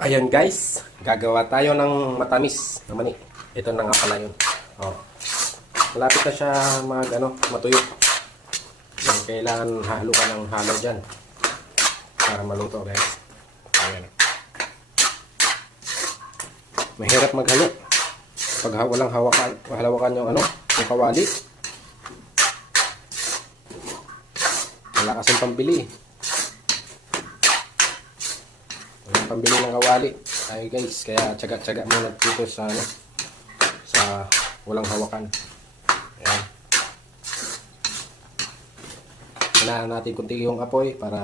Ayan guys, gagawa tayo ng matamis na mani. Ito na nga pala yun. Oh. Malapit na siya matuyo. Yan, kailangan halo ka ng halo dyan para maluto guys. Ayan. Mahirap maghalo pag walang hawakan yung yung kawali. Wala kasing pambili. Pambili ng kawali ay guys, kaya tsaga-tsaga muna dito sa walang hawakan. Ayan. Kailangan natin kunti yung apoy para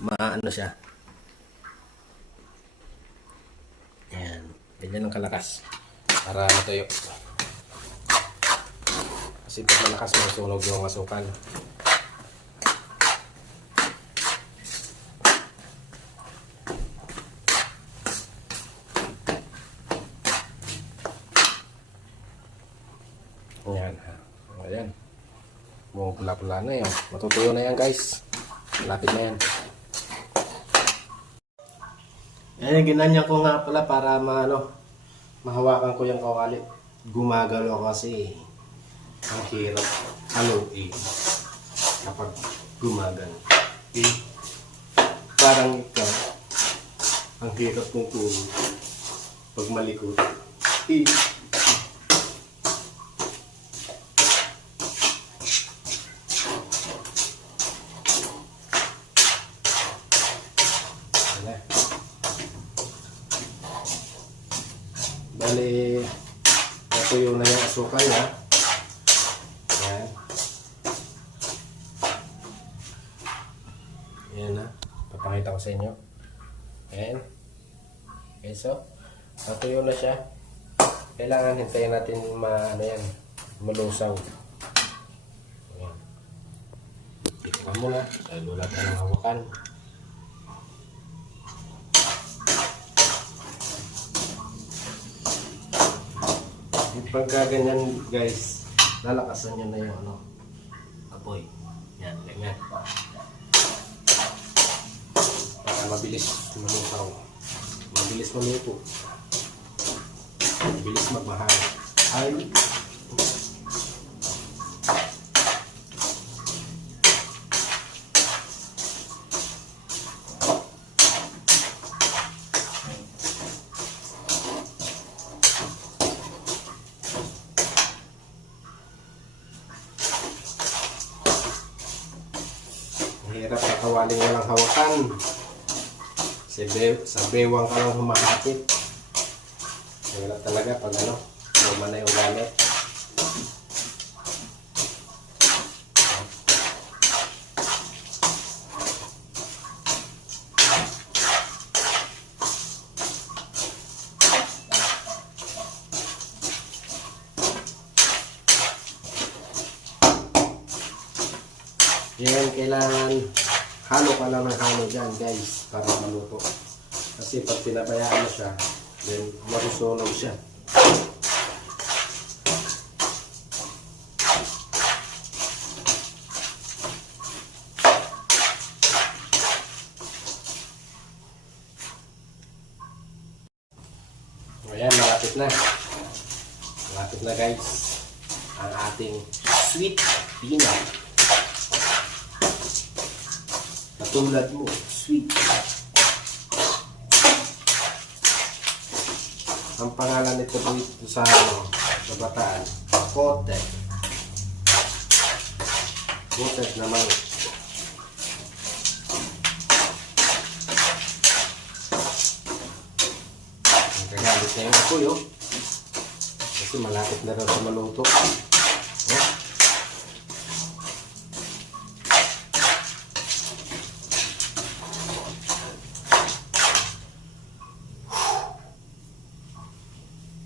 maano siya. Ayan, ganyan ang kalakas para matuyo. Kasi pag malakas masunog yung asukal. Ayan. Ayan. Pula-pula na yan. Matutuyo na yan guys. Malapit na yan. Ayan, ginanya ko nga pala para mahawakan ko yung kawali. Gumagalo kasi ang hirap haluin kapag gumagano. Okay? Parang ikaw, ang hirap ng tulog pag malikot. Okay? Bali, natuyo na yung asukal ha. Ayan. Ayan na. Papakita ko sa inyo. Ayan. Okay, so natuyo na siya. Kailangan hintayin natin malusaw. Ayan. Dito ka muna. Dahil wala tayong hawakan. Pagka ganyan guys, lalakasan nyo na yung apoy. Yan, ganyan. Para mabilis malusaw. Mabilis maluto. Mabilis magmahal. Ay. Hirap sa kawaling walang hawakan. Sa bewang ka lang humahapit. Hirap talaga pag luma na yung gamit. Yan, kailangan halo ka lang ng halo dyan guys para maluto. Kasi pag pinabayaan mo siya, then marusunog siya. Ayan, malapit na. Malapit na guys ang ating sweet peanut. Tulad mo, sweet. Ang pangalan nito dito sa Bataan, Kotek. Kotek naman. Nagagalit na yung apoy, oh. Kasi malapit na raw sa maluto.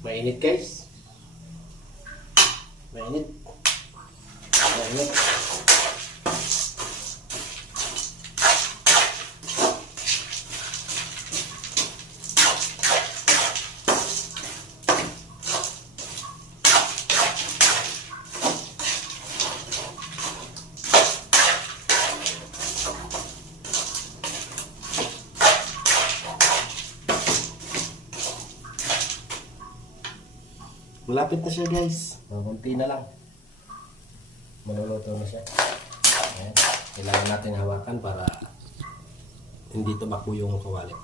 Mainit guys. Mainit. Mainit. Malapit na siya guys. Kunti na lang. Maluluto na siya. Ayan. Kailangan natin hawakan para hindi tumakbo yung kawali.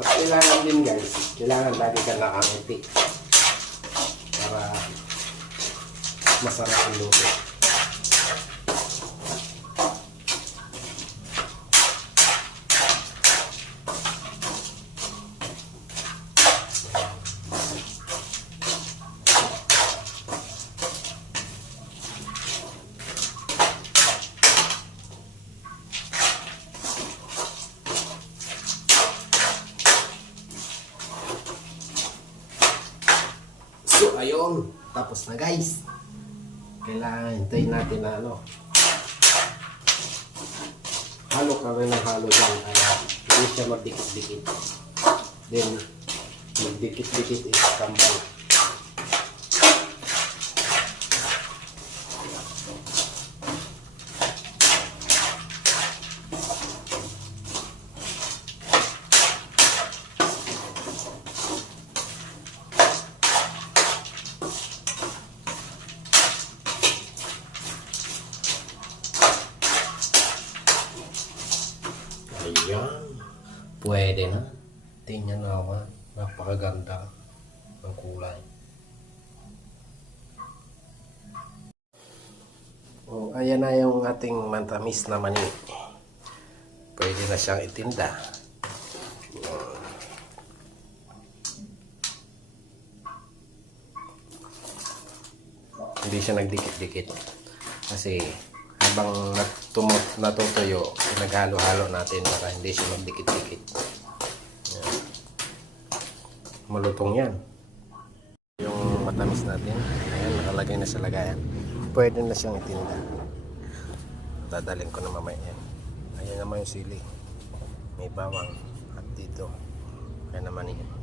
At kailangan din guys, kailangan lagi ka nakangiti para masarap ang luto. So, ayun. Tapos na guys. Kailangan hintayin natin na ano. Halo ka rin ng halo dyan. Hindi siya magdikit-dikit. Then, magdikit-dikit is kambal. Ayan. Pwede na. Tingnan naman. Napakaganda ng kulay. Oh, ayan na yung ating matamis na mani. Pwede na siyang itinda. Hindi siya nagdikit-dikit. Kasi habang natutuyo, naghalo-halo natin para hindi siya magdikit-dikit. Yan. Malutong yan. Yung matamis natin, ayan, nakalagay na sa lagayan. Pwede na siyang itinda. Dadalhin ko na mamaya yan. Ayan naman yung sili. May bawang at dito. Kaya naman yan.